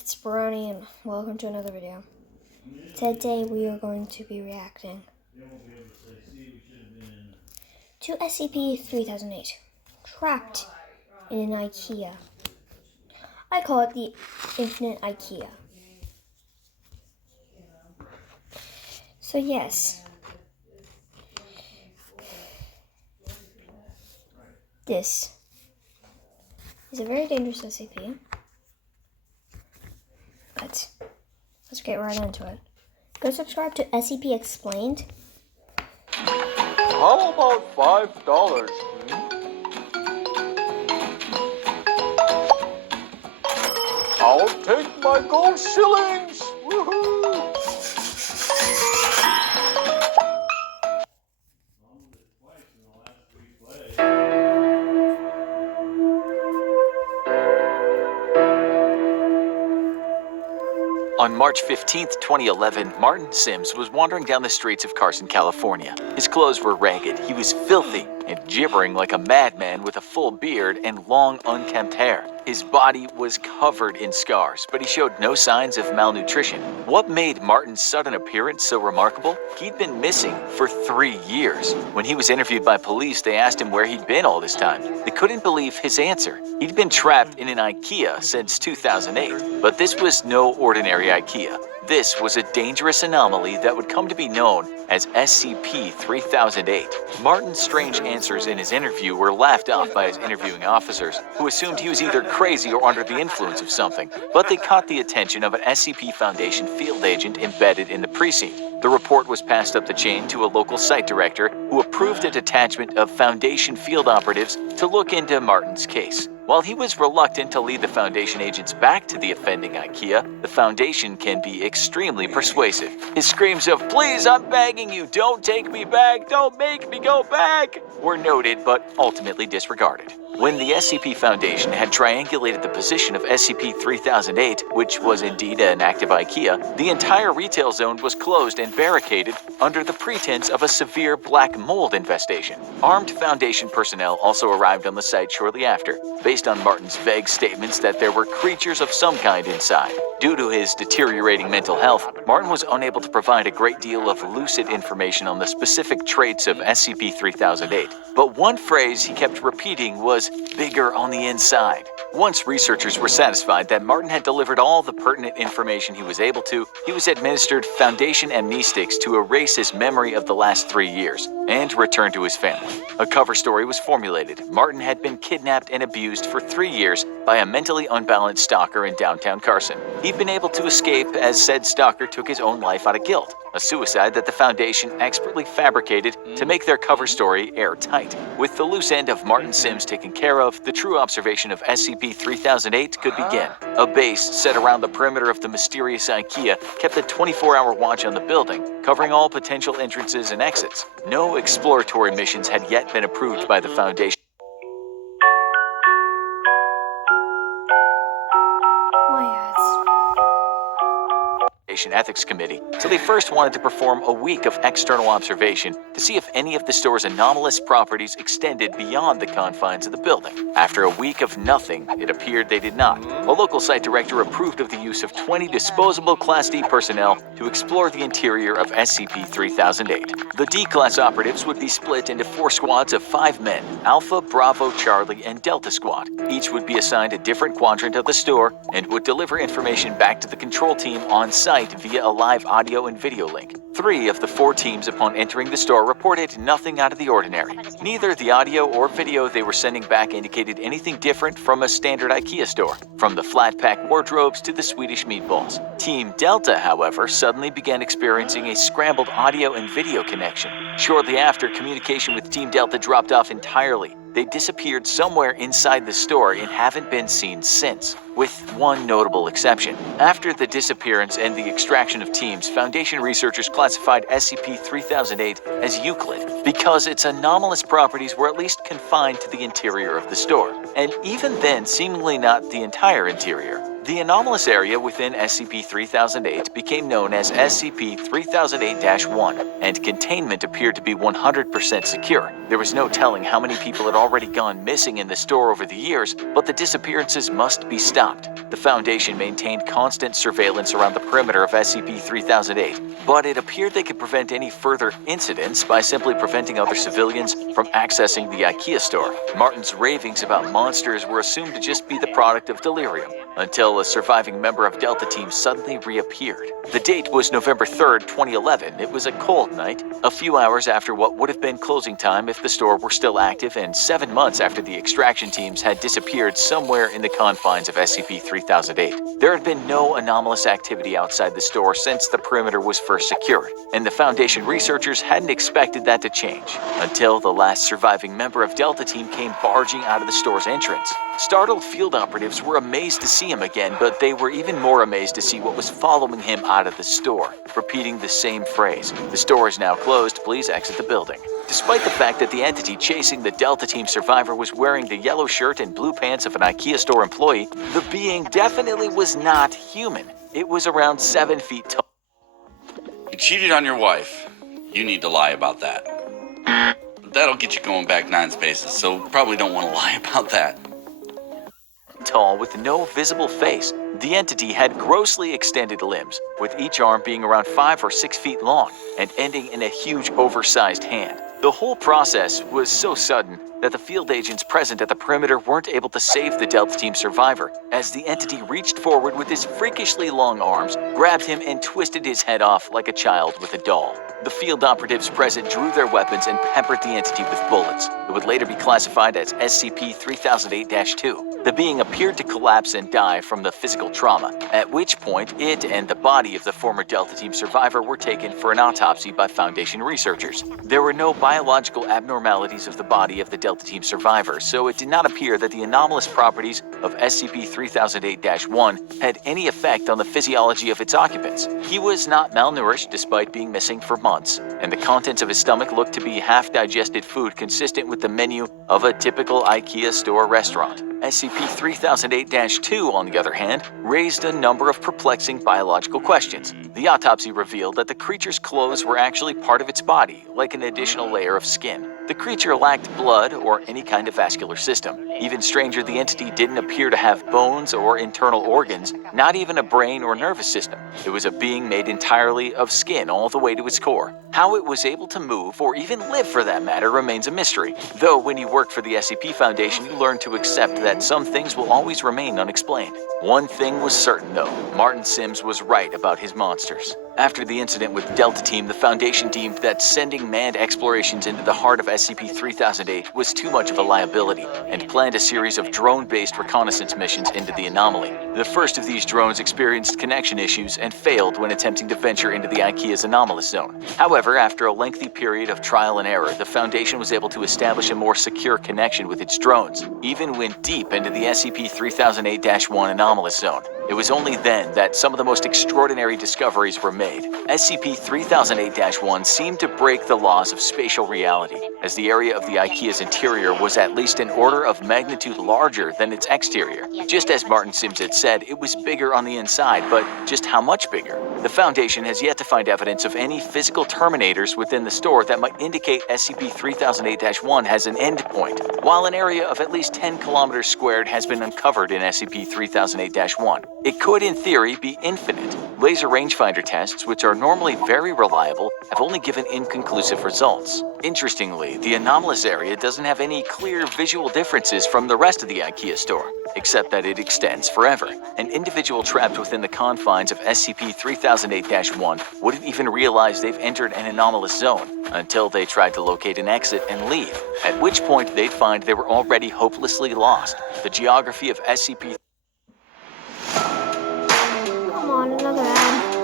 It's Baroni and welcome to another video. Today we are going to be reacting to SCP-3008, trapped in an IKEA. I call it the Infinite IKEA. So yes, this is a very dangerous SCP, but let's get right into it. Go subscribe to SCP Explained. How about $5? I'll take my gold shillings! Woohoo! On March 15, 2011, Martin Sims was wandering down the streets of Carson, California. His clothes were ragged, he was filthy, and gibbering like a madman with a full beard and long, unkempt hair. His body was covered in scars, but he showed no signs of malnutrition. What made Martin's sudden appearance so remarkable? He'd been missing for 3 years. When he was interviewed by police, they asked him where he'd been all this time. They couldn't believe his answer. He'd been trapped in an IKEA since 2008, but this was no ordinary IKEA. This was a dangerous anomaly that would come to be known as SCP-3008. Martin's strange answers in his interview were laughed off by his interviewing officers, who assumed he was either crazy or under the influence of something. But they caught the attention of an SCP Foundation field agent embedded in the precinct. The report was passed up the chain to a local site director, who approved a detachment of Foundation field operatives to look into Martin's case. While he was reluctant to lead the Foundation agents back to the offending IKEA, the Foundation can be extremely persuasive. His screams of, "Please, I'm begging you, don't take me back, don't make me go back," were noted but ultimately disregarded. When the SCP Foundation had triangulated the position of SCP-3008, which was indeed an active IKEA, the entire retail zone was closed and barricaded under the pretense of a severe black mold infestation. Armed Foundation personnel also arrived on the site shortly after, based on Martin's vague statements that there were creatures of some kind inside. Due to his deteriorating mental health, Martin was unable to provide a great deal of lucid information on the specific traits of SCP-3008. But one phrase he kept repeating was, "bigger on the inside." Once researchers were satisfied that Martin had delivered all the pertinent information he was able to, he was administered Foundation amnestics to erase his memory of the last 3 years and return to his family. A cover story was formulated. Martin had been kidnapped and abused for 3 years by a mentally unbalanced stalker in downtown Carson. He'd been able to escape as said stalker took his own life out of guilt, a suicide that the Foundation expertly fabricated to make their cover story airtight. With the loose end of Martin Sims taken care of, the true observation of SCP-3008 could begin. A base set around the perimeter of the mysterious IKEA kept a 24-hour watch on the building, covering all potential entrances and exits. No exploratory missions had yet been approved by the Foundation Ethics Committee, so they first wanted to perform a week of external observation to see if any of the store's anomalous properties extended beyond the confines of the building. After a week of nothing, it appeared they did not. A local site director approved of the use of 20 disposable Class D personnel to explore the interior of SCP-3008. The D-Class operatives would be split into 4 squads of 5 men, Alpha, Bravo, Charlie, and Delta Squad. Each would be assigned a different quadrant of the store and would deliver information back to the control team on site via a live audio and video link. 3 of the 4 teams upon entering the store reported nothing out of the ordinary. Neither the audio or video they were sending back indicated anything different from a standard IKEA store, from the flat-pack wardrobes to the Swedish meatballs. Team Delta, however, suddenly began experiencing a scrambled audio and video connection. Shortly after, communication with Team Delta dropped off entirely. They disappeared somewhere inside the store and haven't been seen since, with one notable exception. After the disappearance and the extraction of teams, Foundation researchers classified SCP-3008 as Euclid because its anomalous properties were at least confined to the interior of the store, and even then seemingly not the entire interior. The anomalous area within SCP-3008 became known as SCP-3008-1, and containment appeared to be 100% secure. There was no telling how many people had already gone missing in the store over the years, but the disappearances must be stopped. The Foundation maintained constant surveillance around the perimeter of SCP-3008, but it appeared they could prevent any further incidents by simply preventing other civilians from accessing the IKEA store. Martin's ravings about monsters were assumed to just be the product of delirium, until a surviving member of Delta Team suddenly reappeared. The date was November 3rd, 2011. It was a cold night, a few hours after what would have been closing time if the store were still active, and 7 months after the extraction teams had disappeared somewhere in the confines of SCP-3008. There had been no anomalous activity outside the store since the perimeter was first secured, and the Foundation researchers hadn't expected that to change, until the last surviving member of Delta Team came barging out of the store's entrance. Startled field operatives were amazed to see him again, but they were even more amazed to see what was following him out of the store, repeating the same phrase: "The store is now closed, please exit the building." Despite the fact that the entity chasing the Delta Team survivor was wearing the yellow shirt and blue pants of an IKEA store employee, the being definitely was not human. It was around 7 feet tall. You cheated on your wife. You need to lie about that. That'll get you going back 9 spaces, so probably don't want to lie about that. Tall with no visible face. The entity had grossly extended limbs, with each arm being around 5 or 6 feet long and ending in a huge oversized hand. The whole process was so sudden that the field agents present at the perimeter weren't able to save the Delta Team survivor, as the entity reached forward with his freakishly long arms, grabbed him, and twisted his head off like a child with a doll. The field operatives present drew their weapons and peppered the entity with bullets. It would later be classified as SCP-3008-2. The being appeared to collapse and die from the physical trauma, at which point it and the body of the former Delta Team survivor were taken for an autopsy by Foundation researchers. There were no biological abnormalities of the body of the Delta Team survivor, so it did not appear that the anomalous properties of SCP-3008-1 had any effect on the physiology of its occupants. He was not malnourished despite being missing for months, and the contents of his stomach looked to be half-digested food consistent with the menu of a typical IKEA store restaurant. SCP-3008-2, on the other hand, raised a number of perplexing biological questions. The autopsy revealed that the creature's clothes were actually part of its body, like an additional layer of skin. The creature lacked blood or any kind of vascular system. Even stranger, the entity didn't appear to have bones or internal organs, not even a brain or nervous system. It was a being made entirely of skin all the way to its core. How it was able to move, or even live for that matter, remains a mystery. Though when you work for the SCP Foundation, you learn to accept that some things will always remain unexplained. One thing was certain, though. Martin Sims was right about his monsters. After the incident with Delta Team, the Foundation deemed that sending manned explorations into the heart of SCP-3008 was too much of a liability, and planned a series of drone-based reconnaissance missions into the anomaly. The first of these drones experienced connection issues and failed when attempting to venture into the IKEA's anomalous zone. However, after a lengthy period of trial and error, the Foundation was able to establish a more secure connection with its drones, even went deep into the SCP-3008-1 anomalous zone. It was only then that some of the most extraordinary discoveries were made. SCP-3008-1 seemed to break the laws of spatial reality, as the area of the IKEA's interior was at least an order of magnitude larger than its exterior. Just as Martin Sims had said, it was bigger on the inside, but just how much bigger? The Foundation has yet to find evidence of any physical terminators within the store that might indicate SCP-3008-1 has an endpoint, while an area of at least 10 kilometers squared has been uncovered in SCP-3008-1. It could, in theory, be infinite. Laser rangefinder tests, which are normally very reliable, have only given inconclusive results. Interestingly, the anomalous area doesn't have any clear visual differences from the rest of the IKEA store, except that it extends forever. An individual trapped within the confines of SCP-3008-1 wouldn't even realize they've entered an anomalous zone until they tried to locate an exit and leave, at which point they'd find they were already hopelessly lost. The geography of SCP Come on, another ad.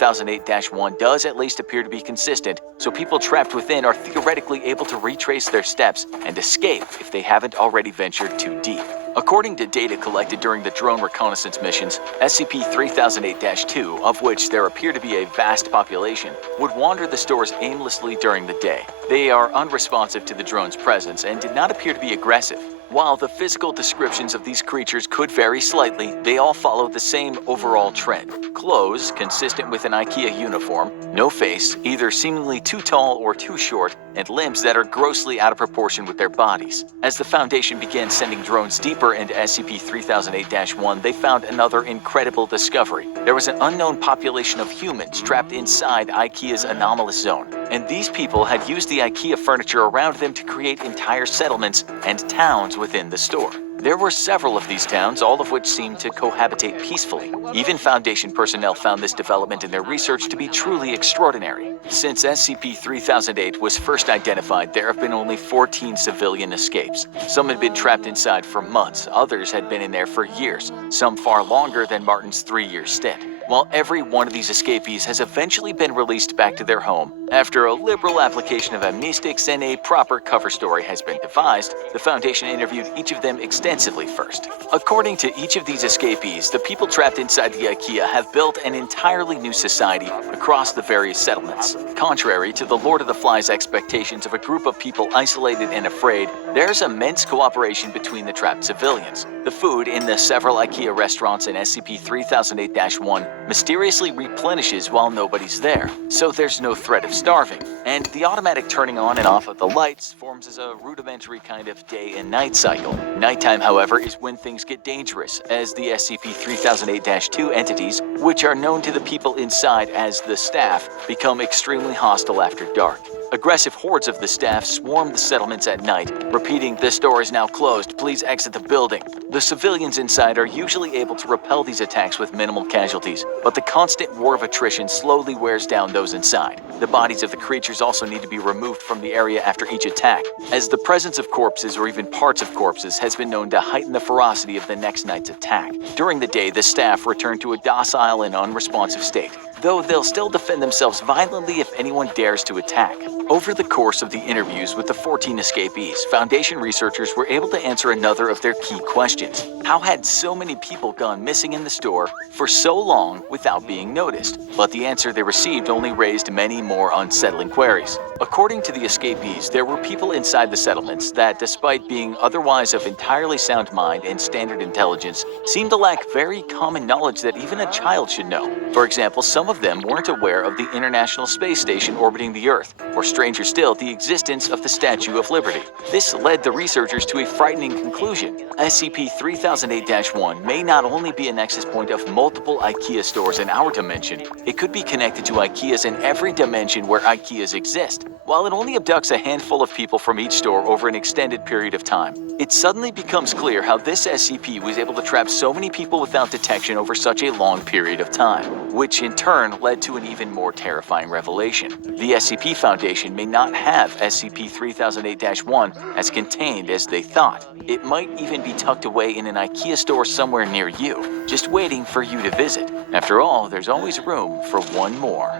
3008-1 does at least appear to be consistent, so people trapped within are theoretically able to retrace their steps and escape if they haven't already ventured too deep. According to data collected during the drone reconnaissance missions, SCP-3008-2, of which there appear to be a vast population, would wander the stores aimlessly during the day. They are unresponsive to the drone's presence and did not appear to be aggressive. While the physical descriptions of these creatures could vary slightly, they all follow the same overall trend. Clothes consistent with an IKEA uniform, no face, either seemingly too tall or too short, and limbs that are grossly out of proportion with their bodies. As the Foundation began sending drones deeper into SCP-3008-1, they found another incredible discovery. There was an unknown population of humans trapped inside IKEA's anomalous zone, and these people had used the IKEA furniture around them to create entire settlements and towns within the store. There were several of these towns, all of which seemed to cohabitate peacefully. Even Foundation personnel found this development in their research to be truly extraordinary. Since SCP-3008 was first identified, there have been only 14 civilian escapes. Some had been trapped inside for months, others had been in there for years, some far longer than Martin's 3-year stint. While every one of these escapees has eventually been released back to their home, after a liberal application of amnestics and a proper cover story has been devised, the Foundation interviewed each of them extensively first. According to each of these escapees, the people trapped inside the IKEA have built an entirely new society across the various settlements. Contrary to the Lord of the Flies' expectations of a group of people isolated and afraid, there's immense cooperation between the trapped civilians. The food in the several IKEA restaurants in SCP-3008-1 mysteriously replenishes while nobody's there, so there's no threat of starving, and the automatic turning on and off of the lights forms as a rudimentary kind of day and night cycle. Nighttime, however, is when things get dangerous, as the SCP-3008-2 entities, which are known to the people inside as the staff, become extremely hostile after dark. Aggressive hordes of the staff swarm the settlements at night, repeating, "This door is now closed, please exit the building." The civilians inside are usually able to repel these attacks with minimal casualties, but the constant war of attrition slowly wears down those inside. The bodies of the creatures also need to be removed from the area after each attack, as the presence of corpses or even parts of corpses has been known to heighten the ferocity of the next night's attack. During the day, the staff return to a docile and unresponsive state, though they'll still defend themselves violently if anyone dares to attack. Over the course of the interviews with the 14 escapees, Foundation researchers were able to answer another of their key questions. How had so many people gone missing in the store for so long without being noticed? But the answer they received only raised many more unsettling queries. According to the escapees, there were people inside the settlements that, despite being otherwise of entirely sound mind and standard intelligence, seemed to lack very common knowledge that even a child should know. For example, some of them weren't aware of the International Space Station orbiting the Earth, or stranger still, the existence of the Statue of Liberty. This led the researchers to a frightening conclusion. SCP-3008-1 may not only be a nexus point of multiple IKEA stores in our dimension, it could be connected to IKEAs in every dimension where IKEAs exist. While it only abducts a handful of people from each store over an extended period of time, it suddenly becomes clear how this SCP was able to trap so many people without detection over such a long period of time, which in turn led to an even more terrifying revelation. The SCP Foundation may not have SCP-3008-1 as contained as they thought. It might even be tucked away in an IKEA store somewhere near you, just waiting for you to visit. After all, there's always room for one more.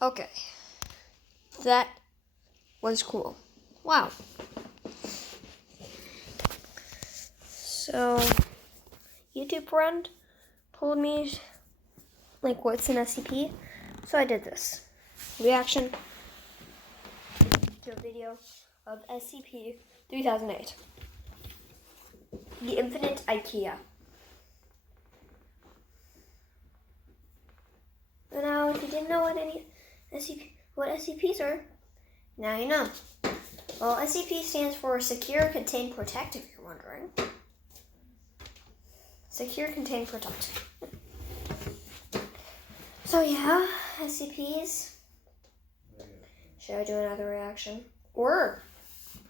Okay. That was cool. Wow. So, YouTube friend told me, like, what's an SCP? So I did this. Reaction to a video of SCP-3008. The Infinite IKEA. And now, if you didn't know what SCPs are, now you know. Well, SCP stands for Secure, Contain, Protect, if you're wondering. Secure, Contain, Protect. So yeah, SCPs. Should I do another reaction? Or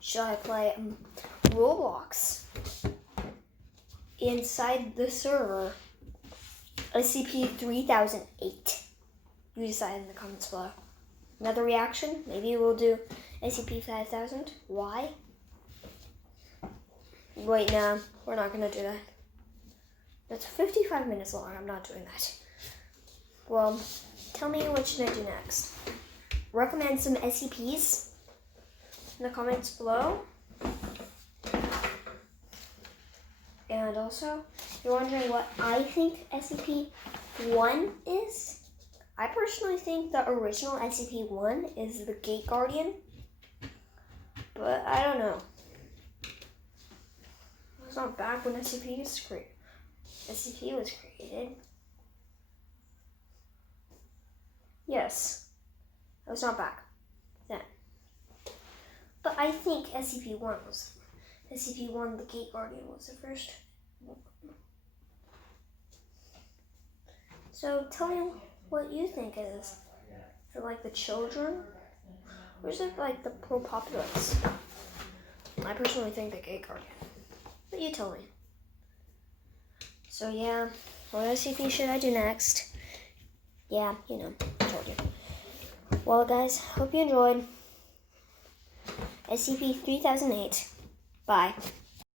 should I play Roblox inside the server SCP-3008? You decide in the comments below. Another reaction? Maybe we'll do SCP-5000. Why? Wait, no, we're not gonna do that. That's 55 minutes long. I'm not doing that. Well, tell me what should I do next. Recommend some SCPs. in the comments below. And also, if you're wondering what I think SCP-1 is, I personally think the original SCP-1 is the Gate Guardian. But I don't know. It was not back when SCP was created. Yes, it was not back then. But I think SCP-1, the Gate Guardian, was the first one. So tell me what you think it is. Is it like the children? Or is it like the populace? I personally think the Gate Guardian. But you tell me. So yeah, what SCP should I do next? Yeah, you know, I told you. Well guys, hope you enjoyed SCP-3008. Bye.